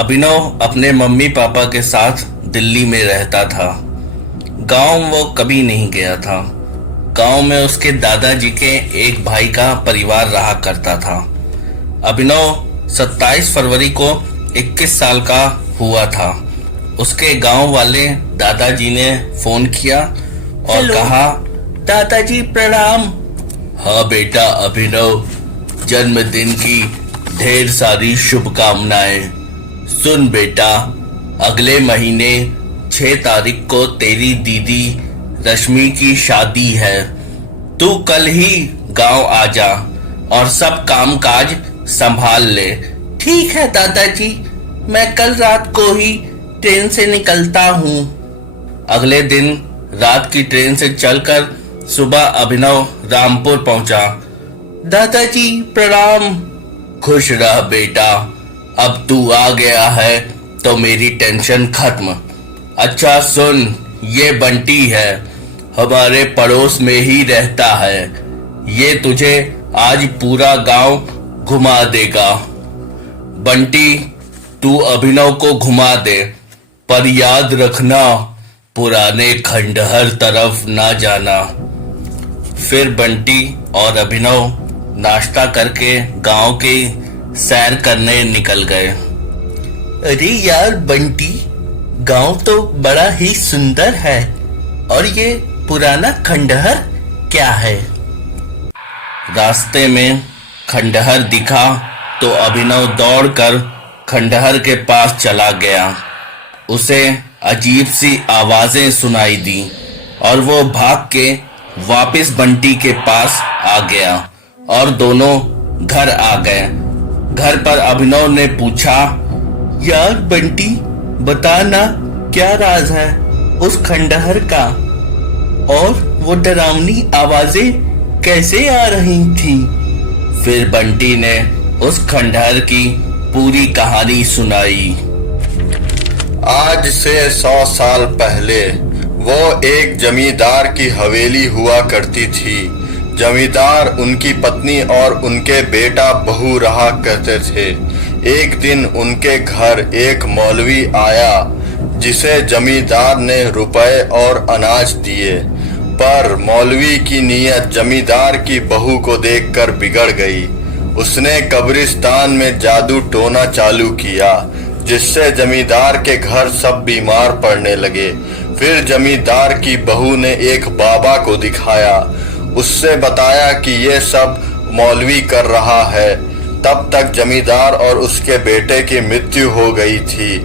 अभिनव अपने mummy papa के साथ दिल्ली में रहता था। गांव वो कभी नहीं गया था। गांव में उसके दादाजी के एक भाई का परिवार रहा करता था। अभिनव 27 फरवरी को 21 साल का हुआ था। उसके गांव वाले दादाजी ने फोन किया और हेलो। कहा, दादाजी प्रणाम। हाँ बेटा अभिनव, जन्मदिन की ढेर सारी शुभकामनाएं। सुन बेटा, अगले महीने 6 तारीख को तेरी दीदी रश्मि की शादी है। तू कल ही गांव आ जा और सब काम काज संभाल ले। ठीक है दादाजी, मैं कल रात को ही ट्रेन से निकलता हूँ। अगले दिन रात की ट्रेन से चलकर सुबह अभिनव रामपुर पहुंचा। दादाजी प्रणाम। खुश रह बेटा, अब तू आ गया है तो मेरी टेंशन खत्म। अच्छा सुन, ये बंटी है, हमारे पड़ोस में ही रहता है। ये तुझे आज पूरा गांव घुमा देगा। बंटी, तू अभिनव को घुमा दे, पर याद रखना पुराने खंडहर तरफ ना जाना। फिर बंटी और अभिनव नाश्ता करके गांव के सैर करने निकल गए। अरे यार बंटी, गांव तो बड़ा ही सुंदर है, और ये पुराना खंडहर क्या है? रास्ते में खंडहर दिखा तो अभिनव दौड़कर खंडहर के पास चला गया। उसे अजीब सी आवाजें सुनाई दी और वो भाग के वापस बंटी के पास आ गया और दोनों घर आ गए। घर पर अभिनव ने पूछा, यार बंटी बता ना, क्या राज है उस खंडहर का, और वो डरावनी आवाजें कैसे आ रही थी? फिर बंटी ने उस खंडहर की पूरी कहानी सुनाई। आज से 100 साल पहले वो एक जमींदार की हवेली हुआ करती थी। जमींदार, उनकी पत्नी और उनके बेटा बहू रहा करते थे। एक दिन उनके घर एक मौलवी आया, जिसे जमींदार ने रुपए और अनाज दिए। पर मौलवी की नीयत जमींदार की बहू को देखकर बिगड़ गई। उसने कब्रिस्तान में जादू टोना चालू किया, जिससे जमींदार के घर सब बीमार पड़ने लगे। फिर जमींदार की बहू ने एक बाबा को दिखाया, उससे बताया कि ये सब मौलवी कर रहा है। तब तक जमींदार और उसके बेटे की मृत्यु हो गई थी।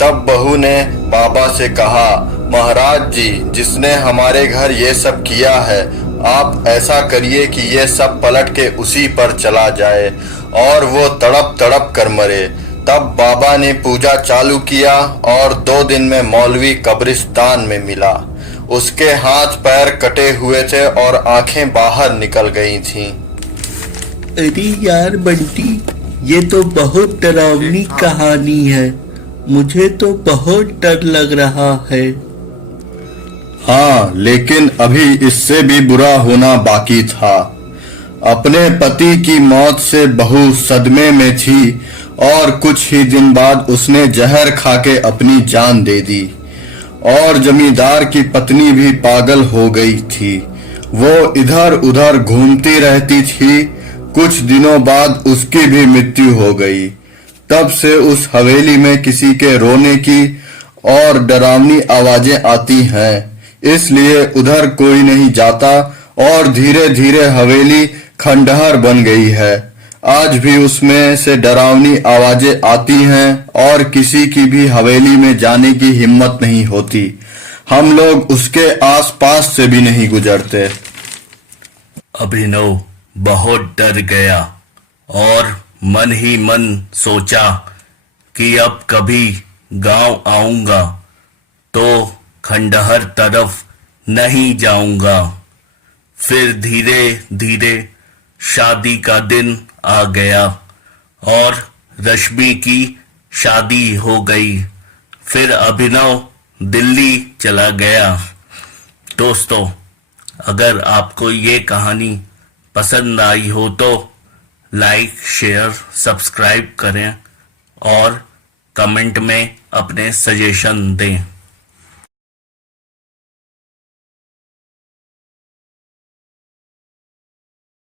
तब बहू ने बाबा से कहा, महाराज जी, जिसने हमारे घर ये सब किया है, आप ऐसा करिए कि ये सब पलट के उसी पर चला जाए और वो तड़प तड़प कर मरे। तब बाबा ने पूजा चालू किया और 2 दिन में मौलवी कब्रिस्तान में मिला। उसके हाथ पैर कटे हुए थे और आंखें बाहर निकल गई थीं। अरे यार बंटी, ये तो बहुत डरावनी कहानी है। मुझे तो बहुत डर लग रहा है। हाँ, लेकिन अभी इससे भी बुरा होना बाकी था। अपने पति की मौत से बहू सदमे में थी और कुछ ही दिन बाद उसने जहर खाके अपनी जान दे दी। और जमींदार की पत्नी भी पागल हो गई थी। वो इधर उधर घूमती रहती थी। कुछ दिनों बाद उसकी भी मृत्यु हो गई। तब से उस हवेली में किसी के रोने की और डरावनी आवाजें आती हैं, इसलिए उधर कोई नहीं जाता और धीरे धीरे हवेली खंडहर बन गई है। आज भी उसमें से डरावनी आवाजें आती हैं और किसी की भी हवेली में जाने की हिम्मत नहीं होती। हम लोग उसके आसपास से भी नहीं गुजरते। अभिनव बहुत डर गया और मन ही मन सोचा कि अब कभी गांव आऊंगा तो खंडहर तरफ नहीं जाऊंगा। फिर धीरे धीरे शादी का दिन आ गया और रश्मि की शादी हो गई। फिर अभिनव दिल्ली चला गया। दोस्तों, अगर आपको ये कहानी पसंद आई हो तो लाइक, शेयर, सब्सक्राइब करें और कमेंट में अपने सजेशन दें।